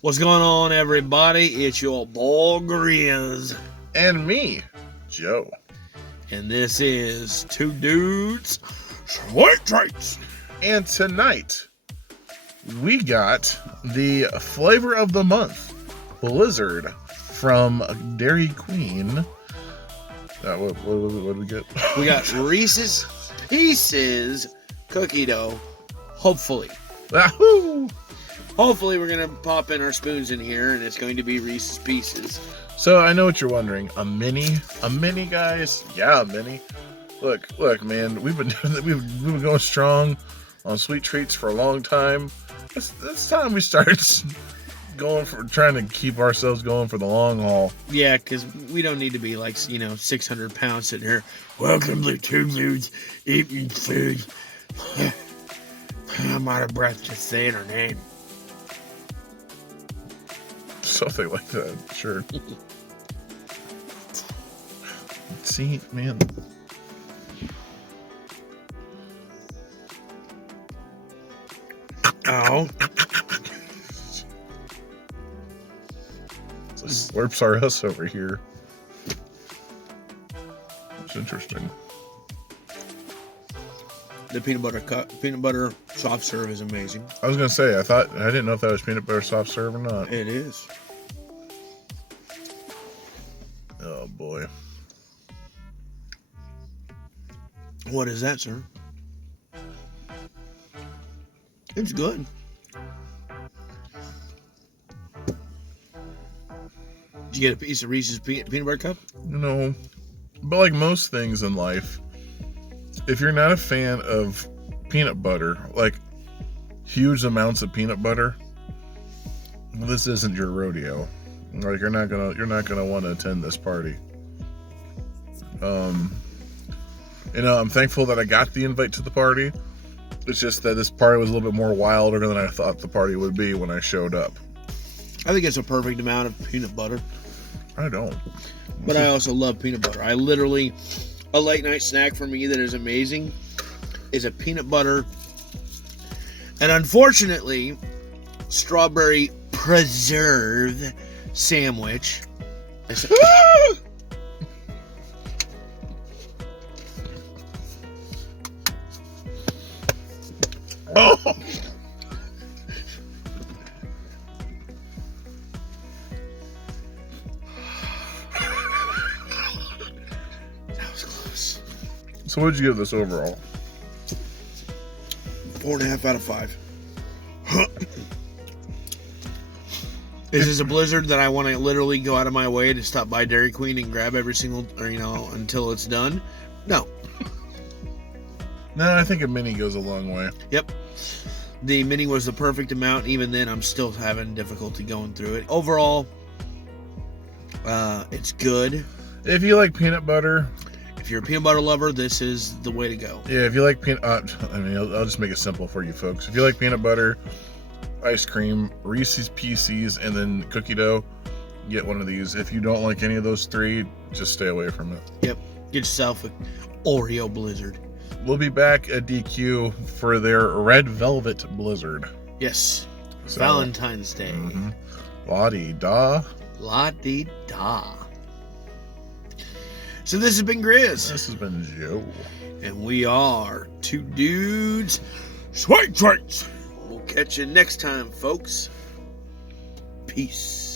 What's going on, everybody? It's your boy Grizz. And me, Joe. And this is Two Dudes, Sweet Treats. And tonight, we got the flavor of the month, Blizzard, from Dairy Queen. What did we get? We got Reese's Pieces cookie dough, hopefully. Wahoo! Hopefully we're going to pop in our spoons in here, and it's going to be Reese's Pieces. So I know what you're wondering. A mini, guys? Yeah, a mini. Look, man. We've been going strong on sweet treats for a long time. It's time we start trying to keep ourselves going for the long haul. Yeah, because we don't need to be like 600 pounds sitting here. Welcome to Two Dudes Eating Food. I'm out of breath just saying her name. Something like that, sure. See, man. Oh. Slurps are us over here. It's interesting. The peanut butter soft serve is amazing. I was gonna say, I didn't know if that was peanut butter soft serve or not. It is. Oh boy. What is that, sir? It's good. Did you get a piece of Reese's peanut butter cup? No, but like most things in life, if you're not a fan of peanut butter, like huge amounts of peanut butter, this isn't your rodeo. Like you're not gonna want to attend this party. I'm thankful that I got the invite to the party. It's just that this party was a little bit more wilder than I thought the party would be when I showed up. I think it's a perfect amount of peanut butter. I don't. But I also love peanut butter. A late night snack for me that is amazing is a peanut butter and unfortunately strawberry preserve sandwich. Oh. That was close. So what did you give this overall? 4.5 out of 5. Is this a Blizzard that I want to literally go out of my way to stop by Dairy Queen and grab every single, until it's done? No. No, I think a mini goes a long way. Yep. The mini was the perfect amount. Even then, I'm still having difficulty going through it. Overall, it's good. If you like peanut butter, if you're a peanut butter lover, this is the way to go. Yeah, if you like I'll just make it simple for you folks. If you like peanut butter, ice cream, Reese's Pieces, and then cookie dough, get one of these. If you don't like any of those three, just stay away from it. Yep. Get yourself an Oreo Blizzard. We'll be back at DQ for their Red Velvet Blizzard. Yes. So, Valentine's Day. Mm-hmm. La-dee-da. La-dee-da. So this has been Grizz. This has been Joe. And we are Two Dudes Sweet Treats. We'll catch you next time, folks. Peace.